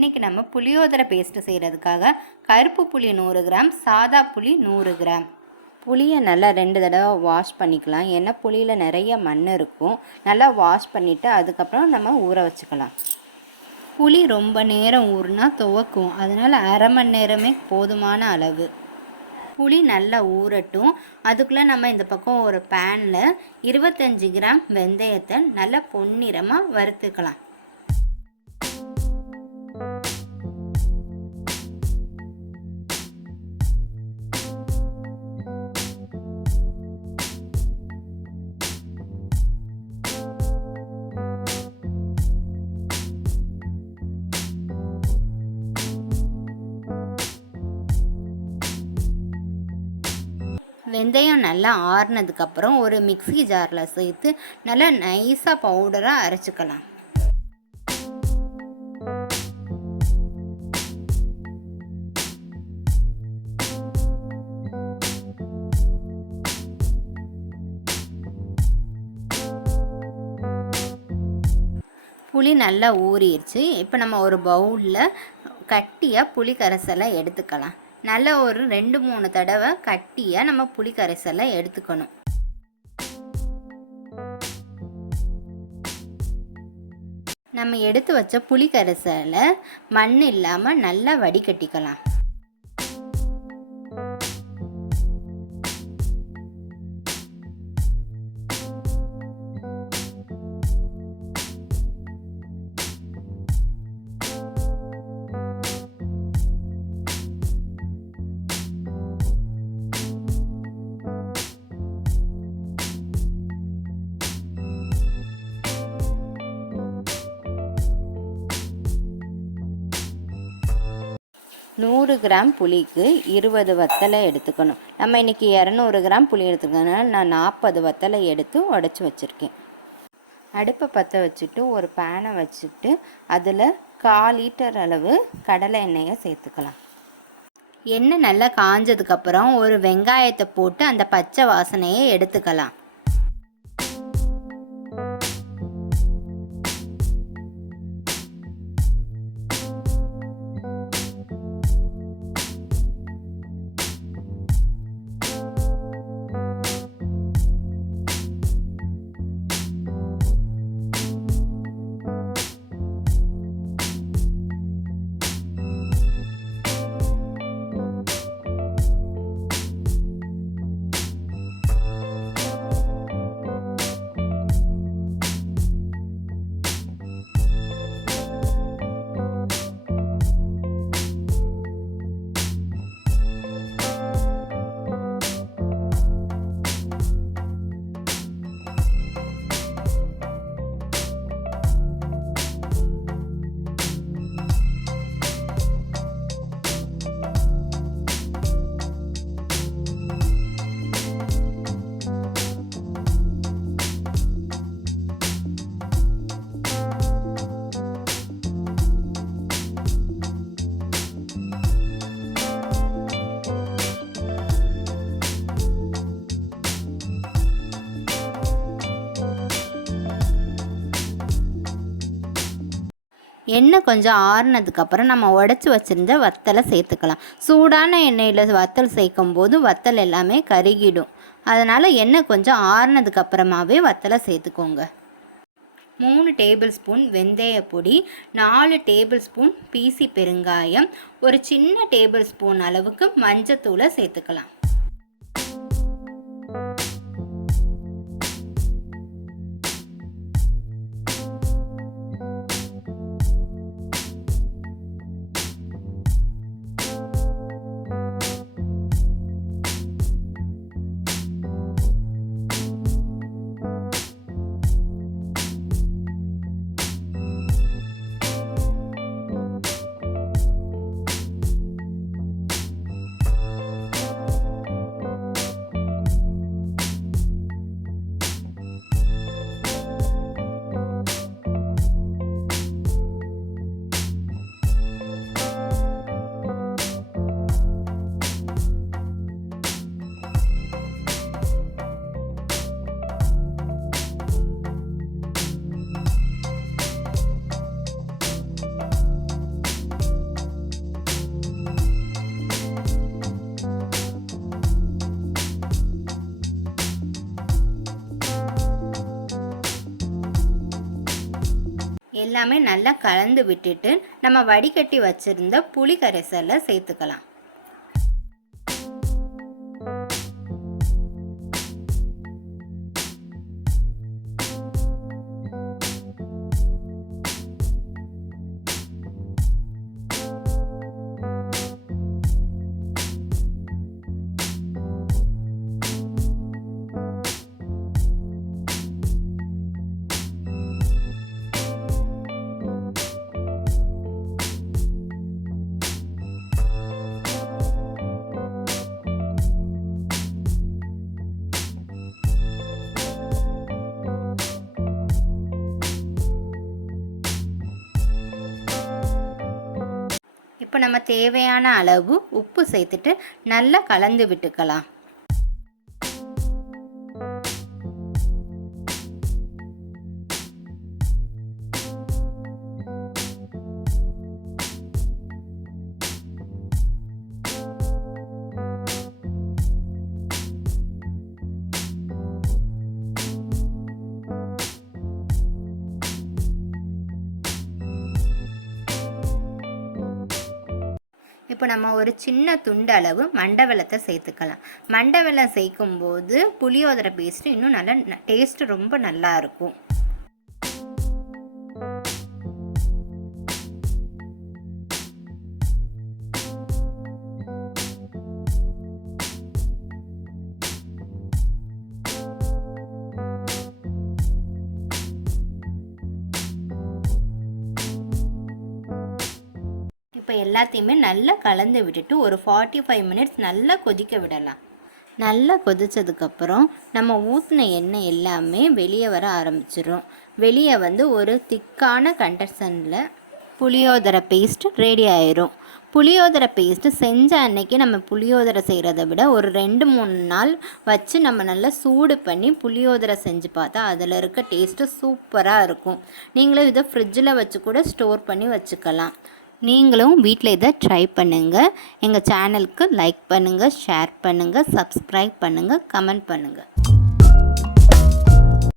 இன்றைக்கி நம்ம புளியோதரை பேஸ்ட்டு செய்கிறதுக்காக கருப்பு புளி 100 கிராம், சாதா புளி 100 கிராம். புளியை நல்லா 2 தடவை வாஷ் பண்ணிக்கலாம். ஏன்னா புளியில் நிறைய மண் இருக்கும். நல்லா வாஷ் பண்ணிவிட்டு அதுக்கப்புறம் நம்ம ஊற வச்சுக்கலாம். புளி ரொம்ப நேரம் ஊறினா துவக்கும், அதனால் அரை மணி நேரமே போதுமான அளவு. புளி நல்லா ஊறட்டும். அதுக்குள்ளே நம்ம இந்த பக்கம் ஒரு பேனில் 25 கிராம் வெந்தயத்தை நல்லா பொன்னிறமாக வறுத்துக்கலாம். வெந்தயம் நல்லா ஆறுனதுக்கப்புறம் ஒரு மிக்ஸி ஜாரில் சேர்த்து நல்லா நைஸாக பவுடராக அரைச்சிக்கலாம். புளி நல்லா ஊறிடுச்சு. இப்போ நம்ம ஒரு பவுலில் கட்டியாக புளி கரைசலை எடுத்துக்கலாம். நல்லா ஒரு 2-3 தடவை கட்டியாக நம்ம புளி கரைசலை எடுத்துக்கணும். நம்ம எடுத்து வச்ச புளி கரைசலை மண் இல்லாமல் நல்லா வடிகட்டிக்கலாம். நூறு கிராம் புளிக்கு 20 வத்தலை எடுத்துக்கணும். நம்ம இன்றைக்கி 200 கிராம் புளி எடுத்துக்கனால நான் 40 வத்தலை எடுத்து உடச்சி வச்சுருக்கேன். அடுப்பை பற்ற வச்சுட்டு ஒரு பேனை வச்சுட்டு அதில் 1/4 லிட்டர் அளவு கடலை எண்ணெயை சேர்த்துக்கலாம். எண்ணெய் நல்லா காஞ்சதுக்கப்புறம் ஒரு வெங்காயத்தை போட்டு அந்த பச்சை வாசனையை எடுத்துக்கலாம். எண்ணெய் கொஞ்சம் ஆறுனதுக்கப்புறம் நம்ம உடச்சி வச்சுருந்த வத்தலை சேர்த்துக்கலாம். சூடான எண்ணெயில் வத்தல் சேர்க்கும் போது வத்தல் எல்லாமே கருகிடும். அதனால் எண்ணெய் கொஞ்சம் ஆறுனதுக்கப்புறமாவே வத்தலை சேர்த்துக்கோங்க. 3 டேபிள் ஸ்பூன் வெந்தய பொடி, 4 டேபிள் ஸ்பூன் பீசி பெருங்காயம், ஒரு சின்ன டேபிள் ஸ்பூன் அளவுக்கு மஞ்சத்தூளை சேர்த்துக்கலாம். எல்லாமே நல்லா கலந்து விட்டுட்டு நம்ம வடிகட்டி வச்சுருந்த புளி கரைசலை சேர்த்துக்கலாம். இப்போ நம்ம தேவையான அளவு உப்பு சேர்த்துட்டு நல்லா கலந்து விட்டுக்கலாம். இப்போ நம்ம ஒரு சின்ன துண்டு அளவு மண்டை வெல்லத்தை சேர்த்துக்கலாம். மண்டை வெல்லம் சேர்க்கும்போது புளியோதரை பேஸ்ட்டு இன்னும் நல்லா டேஸ்ட்டு ரொம்ப நல்லா இருக்கும். இப்போ எல்லாத்தையுமே நல்லா கலந்து விட்டுட்டு ஒரு 45 மினிட்ஸ் நல்லா கொதிக்க விடலாம். நல்லா கொதித்ததுக்கப்புறம் நம்ம ஊற்றின எண்ணெய் எல்லாமே வெளியே வர ஆரம்பிச்சிடும். வெளியே வந்து ஒரு திக்கான கண்டன்சனில் புளியோதரை பேஸ்ட் ரெடி ஆயிரும். புளியோதரை பேஸ்ட்டு செஞ்ச அன்னைக்கு நம்ம புளியோதரை செய்கிறத விட ஒரு 2-3 நாள் வச்சு நம்ம நல்லா சூடு பண்ணி புளியோதரை செஞ்சு பார்த்தா அதில் இருக்க டேஸ்ட்டு சூப்பராக இருக்கும். நீங்களும் இதை ஃப்ரிட்ஜில் வச்சு கூட ஸ்டோர் பண்ணி வச்சுக்கலாம். நீங்களும் வீட்டில் இதை ட்ரை பண்ணுங்கள். எங்கள் சேனலுக்கு லைக் பண்ணுங்கள், ஷேர் பண்ணுங்கள், சப்ஸ்கிரைப் பண்ணுங்கள், கமெண்ட் பண்ணுங்கள்.